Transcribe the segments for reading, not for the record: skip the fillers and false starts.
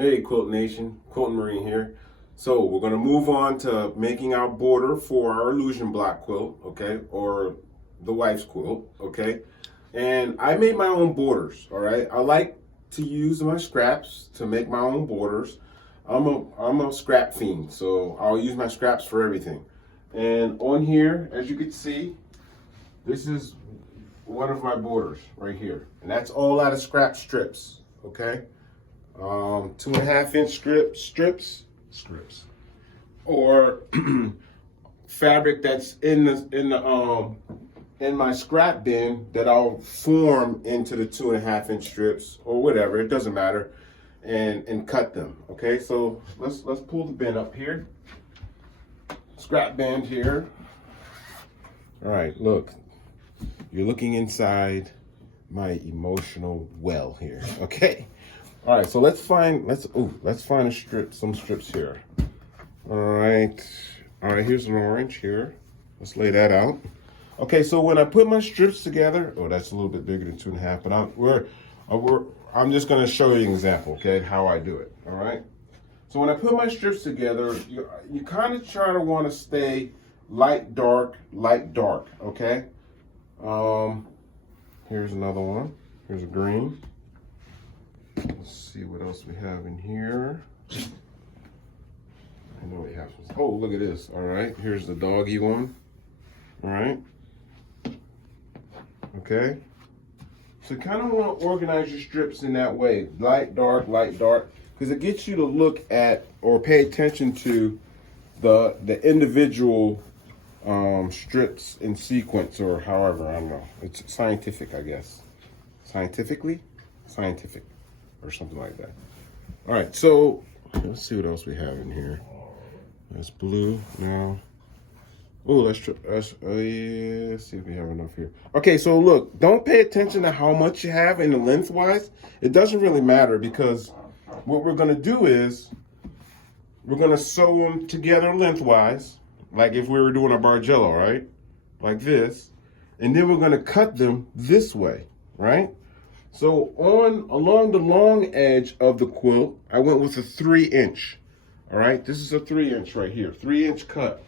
Hey Quilt Nation, Quilting Marine here. So we're going to move on to making our border for our illusion block quilt, okay, or the wife's quilt, okay. And I made my own borders, all right. I like to use my scraps to make my own borders. I'm a scrap fiend, so I'll use my scraps for everything. And on here, as you can see, this is one of my borders right here, and that's all out of scrap strips, okay. 2.5 inch strips, or fabric that's in my scrap bin that I'll form into the 2.5 inch strips or whatever. It doesn't matter, and cut them. Okay, so let's pull the bin up here. Scrap bin here. All right, look, you're looking inside my emotional well here. Okay. All right, so let's find some strips here. All right, here's an orange here. Let's lay that out. Okay, so when I put my strips together, oh, that's a little bit bigger than 2.5, but I'm just gonna show you an example, okay, how I do it. All right. So when I put my strips together, you kind of try to want to stay light, dark, okay. Here's another one. Here's a green. Let's see what else we have in here. I know we have some. Oh, look at this. All right, here's the doggy one. All right. Okay. So kind of want to organize your strips in that way. Light, dark, because it gets you to look at or pay attention to the individual strips in sequence, or however, I don't know. It's scientific, I guess. Scientific. Or something like that. All right, so let's see what else we have in here. That's blue now. Oh, let's see if we have enough here. Okay, so look, don't pay attention to how much you have in the lengthwise. It doesn't really matter, because what we're gonna do is we're gonna sew them together lengthwise, like if we were doing a bargello, right? Like this, and then we're gonna cut them this way, right? So along the long edge of the quilt, I went with a 3 inch. All right, this is a 3 inch right here, 3 inch cut.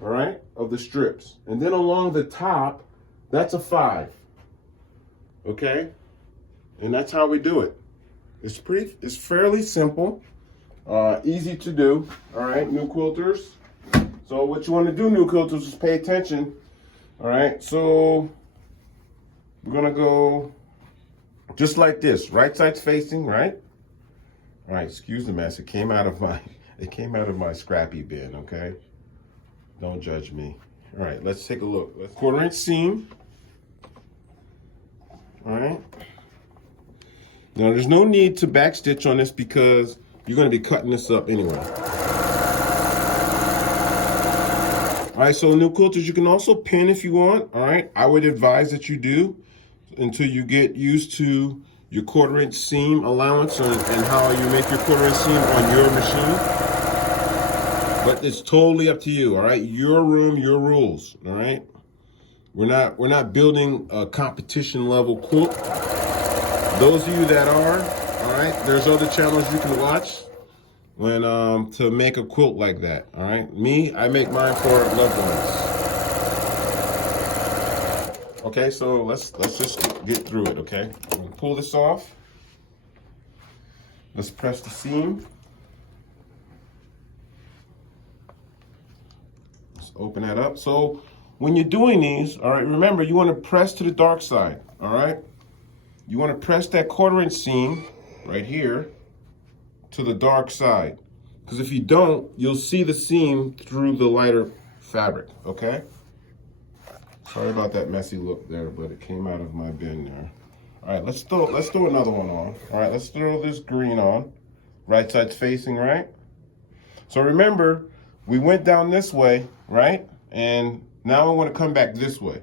All right, of the strips, and then along the top, that's a 5. Okay, and that's how we do it. It's fairly simple, easy to do. All right, new quilters. So what you want to do, new quilters, is pay attention. All right, so we're gonna go just like this, right side's facing, right? All right, excuse the mess. It came out of my scrappy bin, okay? Don't judge me. All right, let's take a look. 1/4 inch seam. All right. Now there's no need to backstitch on this because you're gonna be cutting this up anyway. All right, so new quilters, you can also pin if you want, all right? I would advise that you do until you get used to your 1/4 inch seam allowance and how you make your 1/4 inch seam on your machine. But it's totally up to you, all right? Your room, your rules, all right? We're not building a competition level quilt. Those of you that are, all right, there's other channels you can watch when to make a quilt like that, all right? Me, I make mine for loved ones. Okay, so let's just get through it, okay? I'm gonna pull this off. Let's press the seam. Let's open that up. So when you're doing these, all right, remember you want to press to the dark side, all right? You want to press that 1/4 inch seam right here to the dark side. Because if you don't, you'll see the seam through the lighter fabric, okay? Sorry about that messy look there, but it came out of my bin there. All right, let's throw another one on. All right, let's throw this green on. Right side's facing, right? So remember, we went down this way, right? And now we want to come back this way.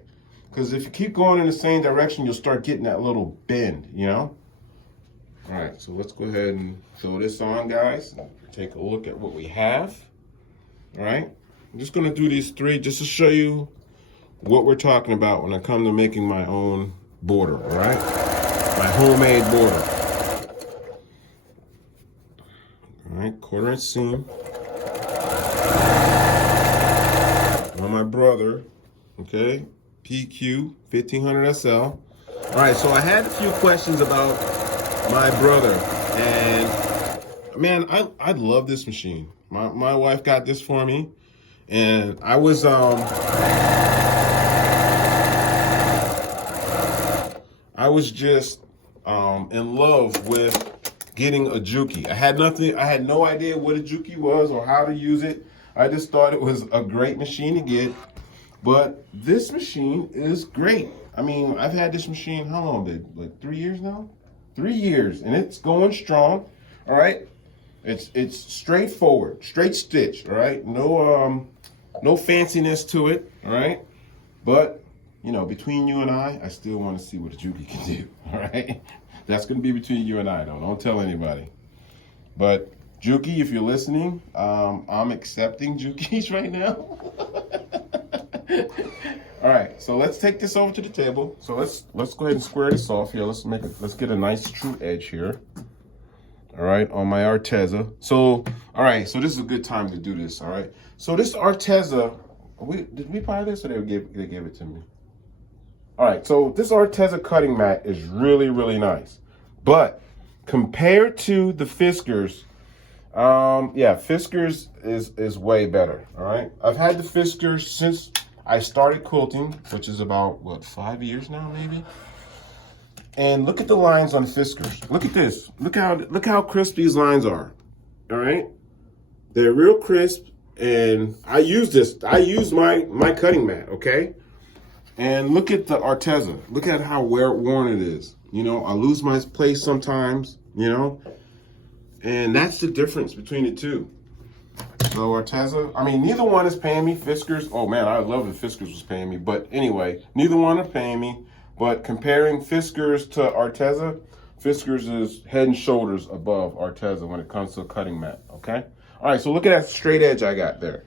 Because if you keep going in the same direction, you'll start getting that little bend, you know? All right, so let's go ahead and throw this on, guys. Take a look at what we have. All right, I'm just gonna do these 3 just to show you what we're talking about when I come to making my own border, all right? My homemade border. 1/4 inch seam on my brother, okay, PQ 1500 SL. All right, so I had a few questions about my brother, and man, I love this machine. My wife got this for me, and I was just in love with getting a Juki. I had no idea what a Juki was or how to use it. I just thought it was a great machine to get. But this machine is great. I mean, I've had this machine, how long, babe? Like 3 years now? 3 years, and it's going strong. All right. It's straightforward, straight stitch. All right. No fanciness to it. All right. But you know, between you and I still want to see what a Juki can do. All right. That's going to be between you and I, though. Don't tell anybody. But Juki, if you're listening, I'm accepting Jukis right now. All right, so let's take this over to the table. So let's go ahead and square this off here. Let's get a nice true edge here. All right, on my Arteza. So all right, so this is a good time to do this. All right, so this Arteza, did we buy this or they gave it to me? All right, so this Arteza cutting mat is really, really nice. But compared to the Fiskars, yeah, Fiskars is way better, all right? I've had the Fiskars since I started quilting, which is about, what, 5 years now, maybe? And look at the lines on Fiskars. Look at this. Look how crisp these lines are, all right? They're real crisp, and I use my cutting mat, okay? And look at the Arteza. Look at how worn it is. You know, I lose my place sometimes, you know? And that's the difference between the two. So Arteza, I mean, neither one is paying me. Fiskars, oh man, I love if Fiskars was paying me. But anyway, neither one are paying me. But comparing Fiskars to Arteza, Fiskars is head and shoulders above Arteza when it comes to a cutting mat, okay? All right, so look at that straight edge I got there.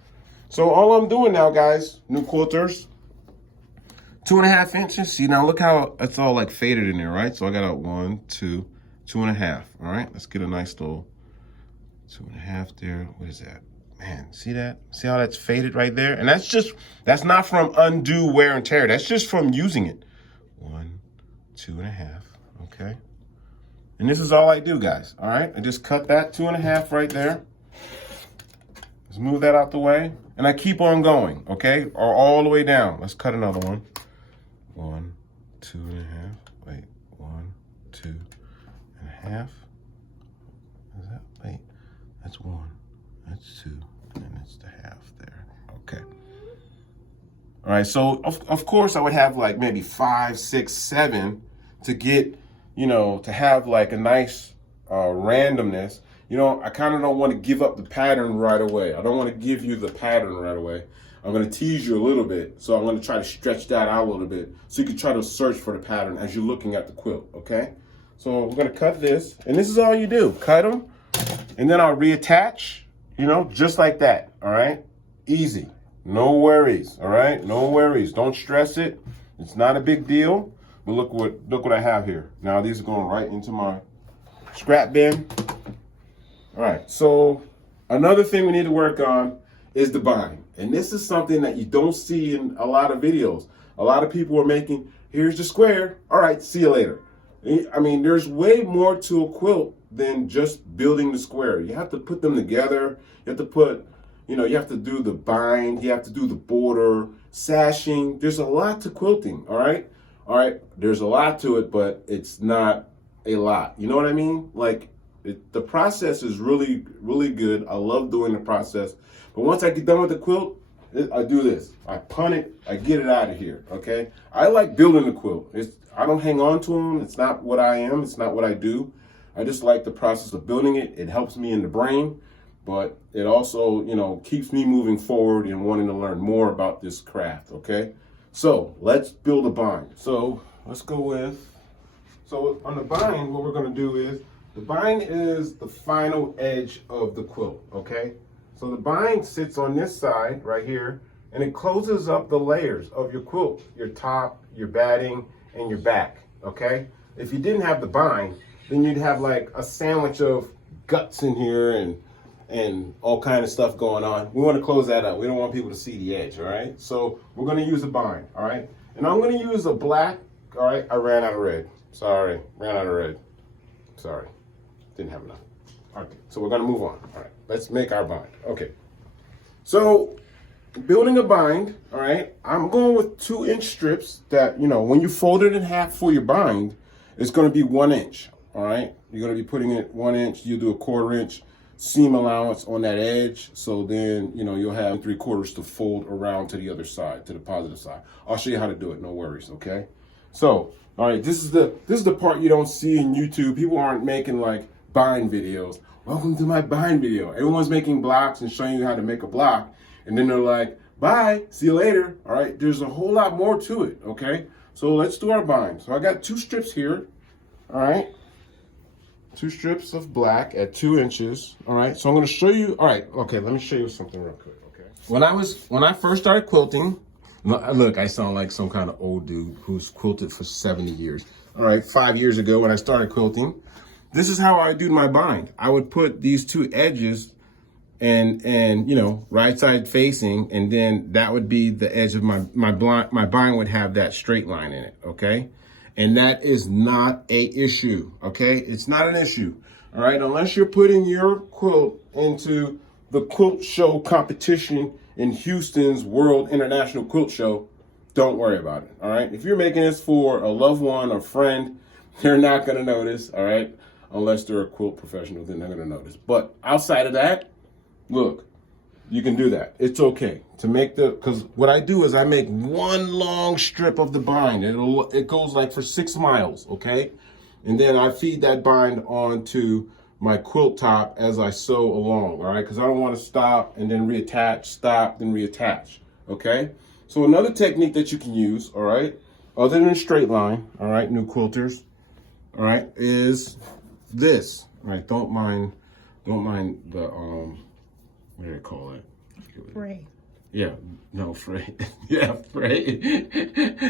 So all I'm doing now, guys, new quilters, 2.5 inches. See, now look how it's all like faded in there, right? So I got a 1, 2, 2.5. All right, let's get a nice little 2.5 there. What is that? Man, see that? See how that's faded right there? And that's not from undue wear and tear. That's just from using it. 1, 2.5. Okay. And this is all I do, guys. All right, I just cut that 2.5 right there. Let's move that out the way, and I keep on going. Okay, or all the way down. Let's cut another one. 1, 2.5. Wait, 1, 2.5. Is that? Wait, that's 1. That's 2, and that's the half there. Okay. All right. So of course I would have like maybe 5, 6, 7 to get, you know, to have like a nice randomness. You know, I kind of don't want to give up the pattern right away. I don't want to give you the pattern right away. I'm going to tease you a little bit. So I'm going to try to stretch that out a little bit so you can try to search for the pattern as you're looking at the quilt, okay? So we're going to cut this, and this is all you do. Cut them, and then I'll reattach, you know, just like that, all right? Easy. No worries, all right? No worries. Don't stress it. It's not a big deal. But look what I have here. Now these are going right into my scrap bin. All right, so another thing we need to work on is the bind. And this is something that you don't see in a lot of videos. A lot of people are making, here's the square, all right, see you later. I mean, there's way more to a quilt than just building the square. You have to put them together. You have to put, you know, you have to do the bind, you have to do the border, sashing. There's a lot to quilting, all right? All right, there's a lot to it, but it's not a lot. You know what I mean? Like, the process is really, really good. I love doing the process. But once I get done with the quilt, I do this. I punt it. I get it out of here, okay? I like building the quilt. I don't hang on to them. It's not what I am. It's not what I do. I just like the process of building it. It helps me in the brain, but it also, you know, keeps me moving forward and wanting to learn more about this craft, okay? So let's build a bind. So let's go with, so on the bind, what we're going to do is, the bind is the final edge of the quilt, okay? So the bind sits on this side right here, and it closes up the layers of your quilt, your top, your batting, and your back, okay? If you didn't have the bind, then you'd have like a sandwich of guts in here, and and all kind of stuff going on. We want to close that up. We don't want people to see the edge, all right? So we're going to use a bind, all right? And I'm going to use a black, all right? I ran out of red. Sorry, ran out of red. Sorry, didn't have enough. Okay, so we're going to move on. All right, let's make our bind. Okay, so building a bind, all right, I'm going with 2-inch strips that, you know, when you fold it in half for your bind, it's going to be 1 inch, all right? You're going to be putting it 1 inch. You do a 1/4 inch seam allowance on that edge. So then, you know, you'll have 3/4 to fold around to the other side, to the positive side. I'll show you how to do it. No worries. Okay. So, all right, this is the part you don't see in YouTube. People aren't making like bind videos. Welcome to my bind video. Everyone's making blocks and showing you how to make a block. And then they're like, bye, see you later. All right. There's a whole lot more to it. Okay. So let's do our bind. So I got 2 strips here. All right. 2 strips of black at 2 inches. All right, so I'm going to show you. All right, okay, let me show you something real quick. Okay, when I first started quilting, look, I sound like some kind of old dude who's quilted for 70 years. All right, 5 years ago when I started quilting, this is how I do my bind. I would put these 2 edges and you know, right side facing, and then that would be the edge of my bind would have that straight line in it. Okay. And that is not a issue, okay? It's not an issue, all right? Unless you're putting your quilt into the quilt show competition in Houston's World International Quilt Show, don't worry about it, all right? If you're making this for a loved one, a friend, they're not gonna notice, all right? Unless they're a quilt professional, then they're gonna notice. But outside of that, look, you can do that. It's okay to make because what I do is I make 1 long strip of the bind. It goes like for 6 miles, okay? And then I feed that bind onto my quilt top as I sew along, all right? Because I don't want to stop and then reattach, stop, then reattach, okay? So another technique that you can use, all right, other than a straight line, all right, new quilters, all right, is this, all right? Don't mind the what do they call it? Fray. Yeah, no, fray. Yeah, fray.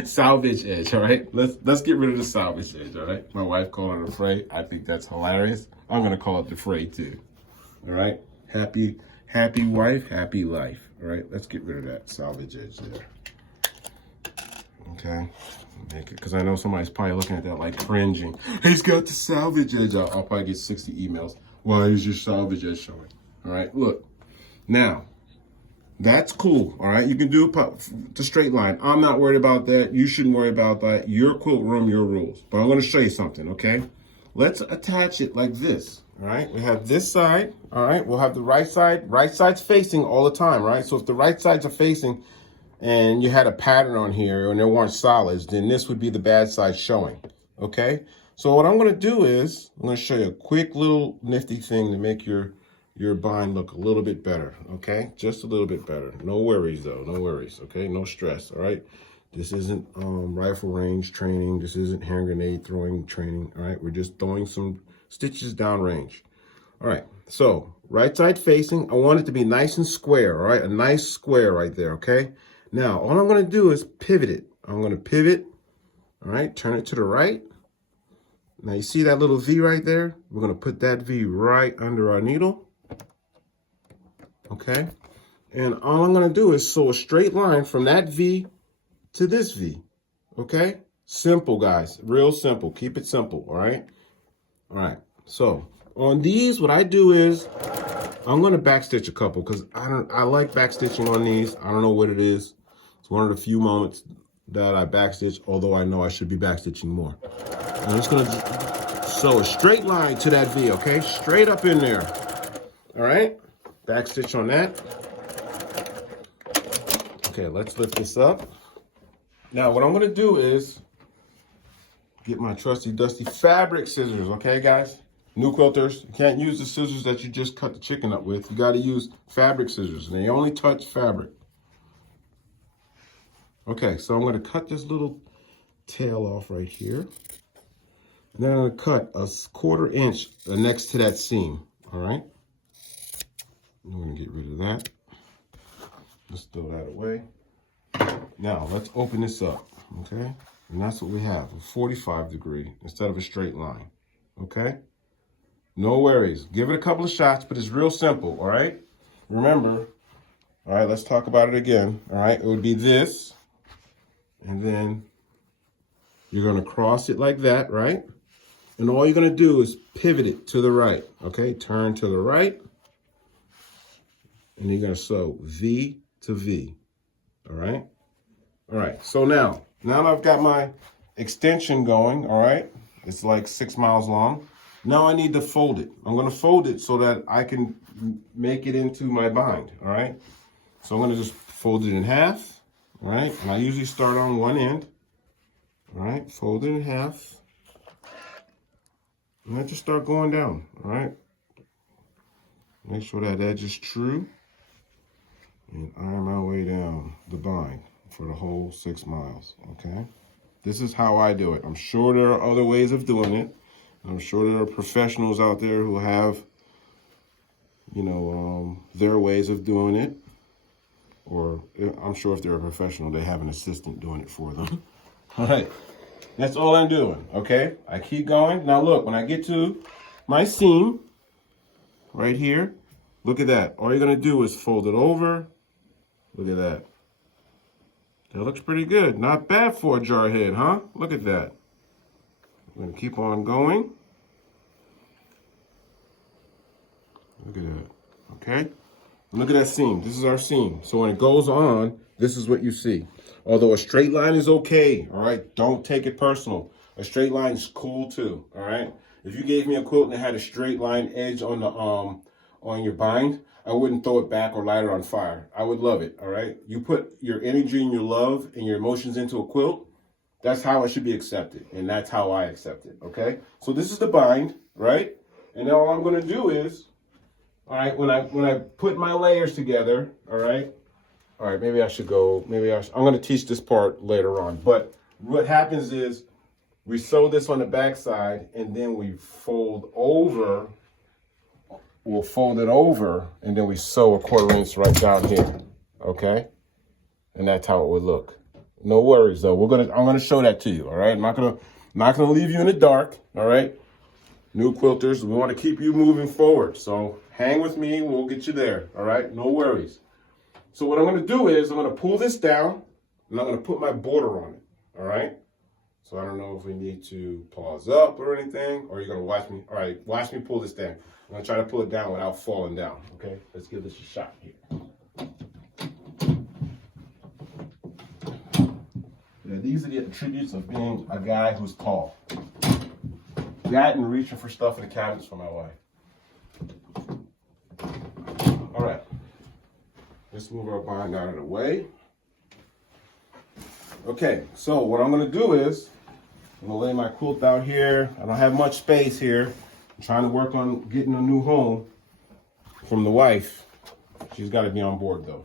Salvage edge, all right? Let's get rid of the salvage edge, all right? My wife called it a fray. I think that's hilarious. I'm gonna call it the fray too. All right? Happy wife, happy life. All right, let's get rid of that salvage edge there. Okay. Make it, because I know somebody's probably looking at that like cringing. He's got the salvage edge. I'll probably get 60 emails. Why is your salvage edge showing? All right, look. Now, that's cool, all right? You can do the straight line. I'm not worried about that. You shouldn't worry about that. Your quilt room, your rules. But I'm going to show you something, okay? Let's attach it like this, all right? We have this side, all right? We'll have the right side. Right side's facing all the time, right? So if the right sides are facing and you had a pattern on here and there weren't solids, then this would be the bad side showing, okay? So what I'm going to do is I'm going to show you a quick little nifty thing to make your bind look a little bit better, okay? Just a little bit better. No worries though, no worries, okay? No stress, all right? This isn't rifle range training. This isn't hand grenade throwing training, all right? We're just throwing some stitches down range. All right, so right side facing, I want it to be nice and square, all right? A nice square right there, okay? Now, all I'm gonna do is pivot it. I'm gonna pivot, all right? Turn it to the right. Now you see that little V right there? We're gonna put that V right under our needle. Okay, and all I'm gonna do is sew a straight line from that V to this V, okay? Simple, guys, real simple. Keep it simple, all right? All right, so on these, what I do is I'm gonna backstitch a couple because I like backstitching on these. I don't know what it is. It's one of the few moments that I backstitch, although I know I should be backstitching more. I'm just gonna sew a straight line to that V, okay? Straight up in there, all right? Backstitch on that. Okay, let's lift this up. Now, what I'm gonna do is get my trusty dusty fabric scissors, okay, guys? New quilters, you can't use the scissors that you just cut the chicken up with. You gotta use fabric scissors, and they only touch fabric. Okay, so I'm gonna cut this little tail off right here. And then I'm gonna cut a 1/4 inch next to that seam, all right? I'm gonna get rid of that. Let's throw that away. Now, let's open this up, okay? And that's what we have, a 45 degree instead of a straight line, okay? No worries. Give it a couple of shots, but it's real simple, all right? Remember, all right, let's talk about it again, all right? It would be this, and then you're gonna cross it like that, right? And all you're gonna do is pivot it to the right, okay? Turn to the right, and you're gonna sew V to V, all right? All right, so now that I've got my extension going, all right? It's like 6 miles long. Now I need to fold it. I'm gonna fold it so that I can make it into my bind, all right? So I'm gonna just fold it in half, all right? And I usually start on one end, all right? Fold it in half. And I just start going down, all right? Make sure that edge is true. And iron my way down the bind for the whole 6 miles, okay? This is how I do it. I'm sure there are other ways of doing it. I'm sure there are professionals out there who have, you know, their ways of doing it. Or I'm sure if they're a professional, they have an assistant doing it for them. All right, that's all I'm doing, okay? I keep going. Now look, when I get to my seam, right here, look at that. All you're gonna do is fold it over. Look at that. That looks pretty good. Not bad for a jar head, huh? Look at that. I'm gonna keep on going. Look at that, okay? Look at that seam. This is our seam. So when it goes on, this is what you see. Although a straight line is okay, all right? Don't take it personal. A straight line is cool too, all right? If you gave me a quilt and it had a straight line edge on the on your bind, I wouldn't throw it back or light it on fire. I would love it, all right? You put your energy and your love and your emotions into a quilt, that's how it should be accepted, and that's how I accept it, okay? So this is the bind, right? And now all I'm gonna do is, all right, when I put my layers together, all right, maybe I should go, I'm gonna teach this part later on, but what happens is we sew this on the back side and then we fold over, we'll fold it over and then we sew a 1/4 inch right down here, okay? And that's how it would look. No worries though, I'm gonna show that to you, all right? I'm not gonna leave you in the dark, all right? New quilters, we wanna keep you moving forward, so hang with me, we'll get you there, all right? No worries. So what I'm gonna do is I'm gonna pull this down and I'm gonna put my border on it, all right? So I don't know if we need to pause up or anything, or you're gonna watch me. All right, watch me pull this down. I'm gonna try to pull it down without falling down, okay? Let's give this a shot here. Yeah, these are the attributes of being a guy who's tall. That and reaching for stuff in the cabinets for my wife. All right, let's move our bind out of the way. Okay, so what I'm gonna do is, I'm gonna lay my quilt out here. I don't have much space here. I'm trying to work on getting a new home from the wife. She's gotta be on board though.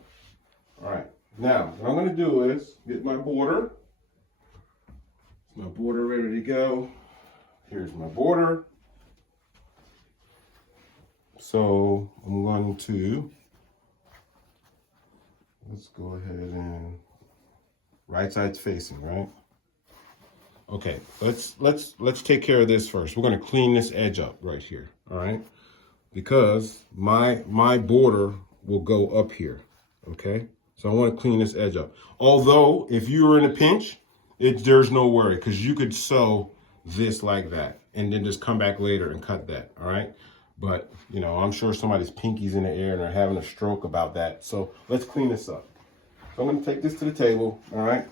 All right, now what I'm gonna do is get my border. My border ready to go. Here's my border. So I'm going to, let's go ahead and, right side's facing, right? Okay, let's take care of this first. We're gonna clean this edge up right here, all right? Because my border will go up here, okay? So I wanna clean this edge up. Although, if you were in a pinch, there's no worry, because you could sew this like that and then just come back later and cut that, all right? But, you know, I'm sure somebody's pinky's in the air and they're having a stroke about that. So let's clean this up. So I'm gonna take this to the table, all right?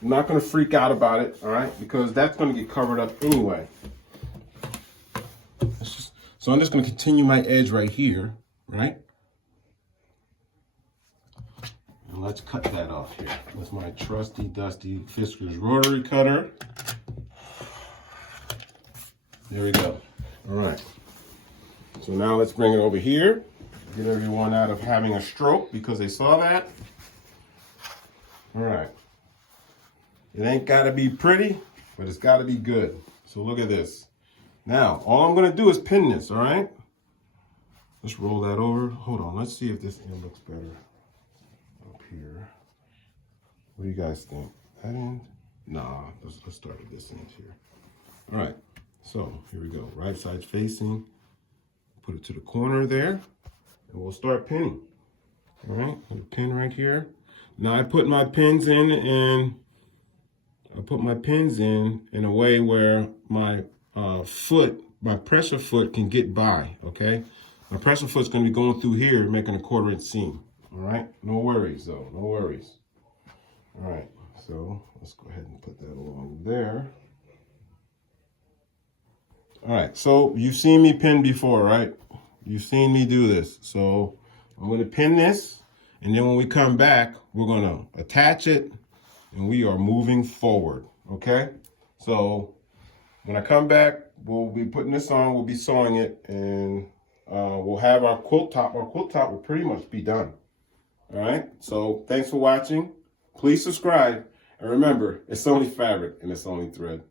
I'm not gonna freak out about it, all right? Because that's gonna get covered up anyway. So I'm just gonna continue my edge right here, right? And let's cut that off here with my trusty, dusty Fiskars rotary cutter. There we go. All right. So now let's bring it over here. Get everyone out of having a stroke because they saw that. All right. It ain't gotta be pretty, but it's gotta be good. So look at this. Now, all I'm gonna do is pin this, all right? Let's roll that over. Hold on, let's see if this end looks better up here. What do you guys think? That end? Nah, let's start at this end here. All right, So here we go, right side facing. Put it to the corner there, and we'll start pinning. All right, put a pin right here. Now I put my pins in, and I put my pins in a way where my my pressure foot can get by. Okay, my pressure foot's going to be going through here, making a 1/4 inch seam. All right, no worries though, no worries. All right, so let's go ahead and put that along there. All right, so you've seen me pin before, right? You've seen me do this. So I'm going to pin this, and then when we come back, we're going to attach it, and we are moving forward, okay? So when I come back, we'll be putting this on, we'll be sewing it, and we'll have our quilt top. Our quilt top will pretty much be done. All right, so thanks for watching. Please subscribe, and remember, it's only fabric and it's only thread.